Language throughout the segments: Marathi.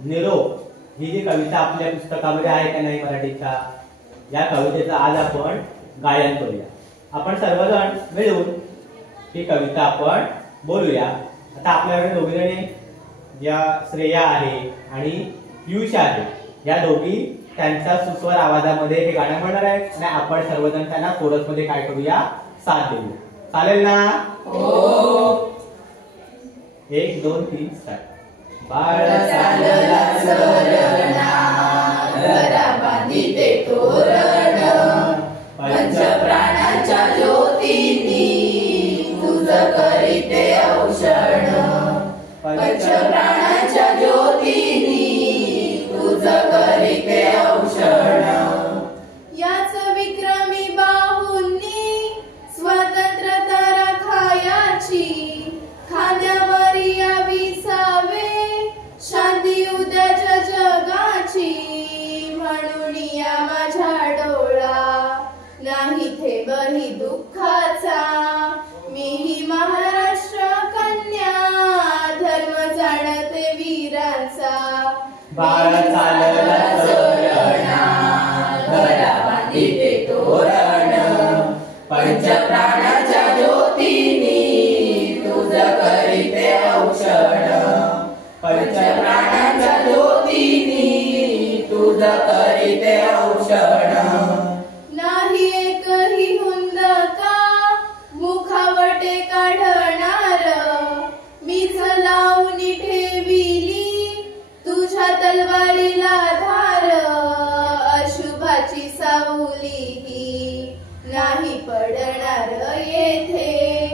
निरोप ही जी कविता आपल्या पुस्तकामध्ये आहे का नाही मराठीच्या, या कवितेचं आज आपण गायन करूया। आपण सर्वजण मिळून ही कविता आपण बोलूया। आता आपल्याकडे दोघीजणी ज्या श्रेया आहे आणि पियुष आहे, या दोघी त्यांच्या सुस्वर आवाजामध्ये हे गाणं म्हणणार आहेत आणि आपण सर्वजण त्यांना कोरस मध्ये काय करूया, साथ देऊ। चालेल ना? हो। 1 2 3 स्टार्ट। बाळ चालला सरना, घरा बांधिते तोरण, पंच प्राणांच्या ज्योतीनी तुझं करीते औषण, पंच प्राणांच्या ज्योतीनी तुझं करीते औषण। याच विक्रमी बाहूंनी स्वतंत्रता राखायाची, खांद्यावरी या विसावे शांती उद्याच्या जगाची। म्हणून या माझ्या डोळा नाही थेंबही दुःखाचा, मी ही महाराष्ट्र कन्या धर्म जाणते वीरांचा। बाळ चालला सरना, घरा बांधिते तोरण, पंच प्राणांच्या ज्योतीनी तुझं करीते औषण, पंच प्राणांच्या ज्योतीनी तुझं करीते औषण। नाही एकही हुंदका मुखावटे काढणार, मीच लावून ठेविली तुझ्या तलवारीला धार। अशुभाची सावली ही नाही पडणार येथे,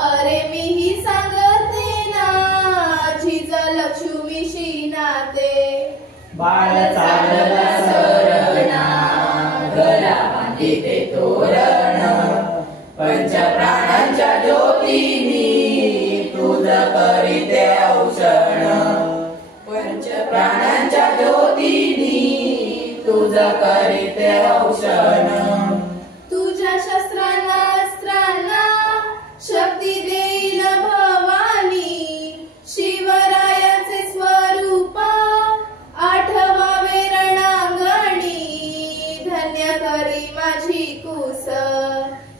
अरे मी ही सांगते ना झिज लक्ष्मीशी नाते। बाळ चालला सरना, घरा बांधिते तोरण, पंच प्राणांच्या ज्योतीनी तुझं करीते औषण, पंच प्राणांच्या ज्योतीनी तुझं करीते औषण। तुझ्या शस्त्रांना अस्त्रांना शक्ती देईल भवानी, शिवरायाचे स्वरूप आठवावे रणांगणी। धन्य करी माझी कुस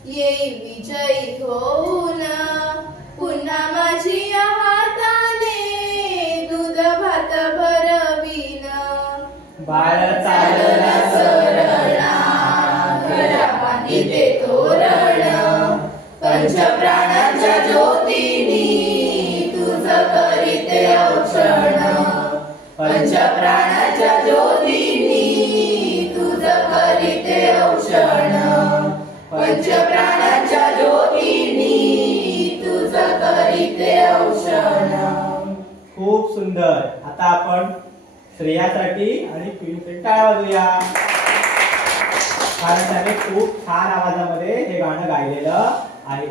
येई विजयी होऊन, पुन्हा माझी हाताने दूध भात भरवीन। बाळ चालला सरना, घरा बांधिते तोरण, पंच प्राणांच्या ज्योतीनी तुझं करीते औषण, पंच प्राणांच्या ज्योतीनी तुझं करीते औषण, पंच प्राणांच्या ज्योतीनी तुझं करीते औषण। खूप सुंदर। आता आपण श्रेयासाठी आणि पियुषसाठी टाळ्या वाजवूया, कारण त्याने खूप छान आवाजामध्ये हे गाणं गायलेलं आहे।